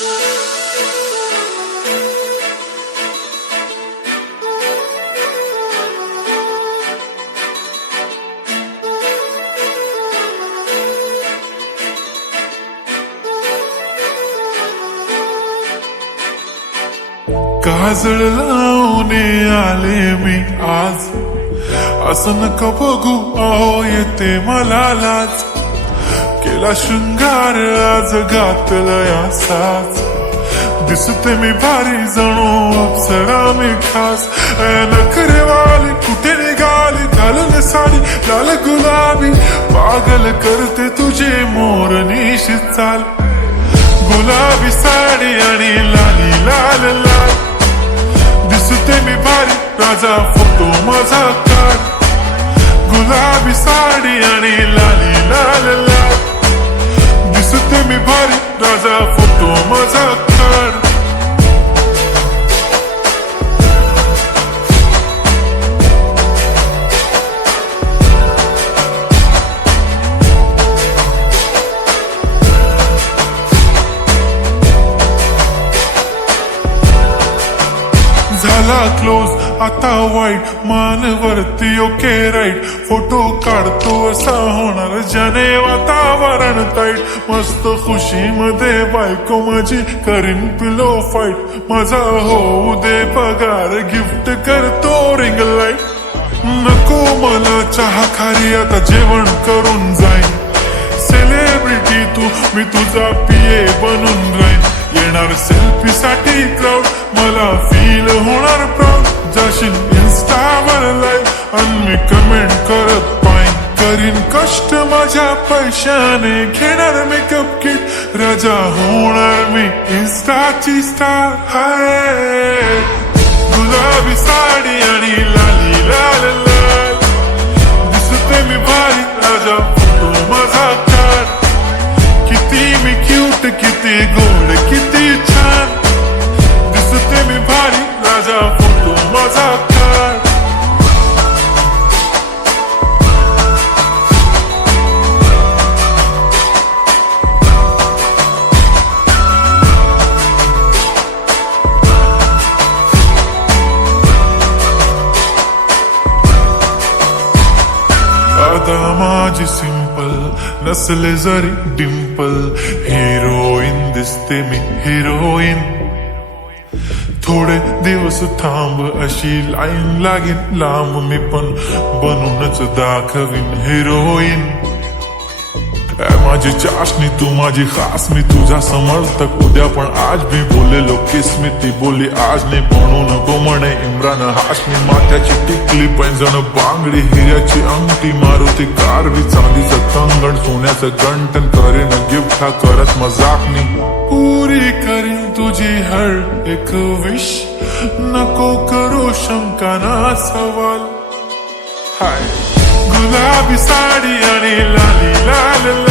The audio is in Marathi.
काजळ लावून आले मी आज, असं नका बघू अहो येते मला लाज. केला शृंगार आज घातलाय असाच, दिसते मी भारी जणू अप्सरा मी खास. नखरेवाली कुठे निघाली घालून साडी लाल गुलाबी, पागल करते तुझे मोर निशी चाल. गुलाबी साडी आणि लाली लाल लाल, दिसते मी भारी राजा फोटो माझा काढ. गुलाबी साडी आणि लाली लाल लाल, दिसते मी भारी राजा फोटो माझा काढ. झाला क्लोज आता वाईट, मान वरती ओके राईट. फोटो काढतो असा होणार ज्याने वातावरण ताईट. मस्त खुशी मध्ये बायको माझी करीन पिलो फाईट. माझा होऊ दे पगार गिफ्ट करतो रिंग लाईट. नको मला चहा खारी आता जेवण करून जाईन. सेलिब्रिटी तू मी तुझा पिये बनून राहीन. येणार सेल्फी साठी क्राऊड मला फील होणार प्राऊड. जाशील इन्स्टावर लाईव्ह आणि मी कमेंट करत पाईन. करीन कष्ट माझ्या पैशाने घेणार मेकअप किट. राजा होणार मी इन्स्टाची स्टार. हाय गुलाबी साडी आणि लाली लाल लाल, दिसते मी भारी राजा फोटो माझा काढ. किती मी क्यूट किती गोड किती छान, दिसते मी भारी राजा फोटो माझा काढ. आता माझी सिंपल नसले जरी डिंपल, हिरोईन दिसते मी हिरोईन. थोडे दिवस थांब अशी लाईन लागेल लांब, मी पण बनूनच दाखवीन हिरोईन. माझी चाशनी तू माझी खास, मी तुझा समर्थक उद्या पण आज मी बोलेलो किस्मी. ती बोली आज नाही बनून गो म्हणे इम्रान हाशमी. माथ्याची टिकली पैंजण बांगडी हिऱ्याची अंगठी, मारुती कारवी चांदीचं कंगण सोन्याचं गंटन. करीन गिफ्ट हा करत मजाकनी, पुरी करीन तुझी हर एक विश. नको करू शंका ना सवाल. हाय गुलाबी साडी आणि लाली लाल लाल,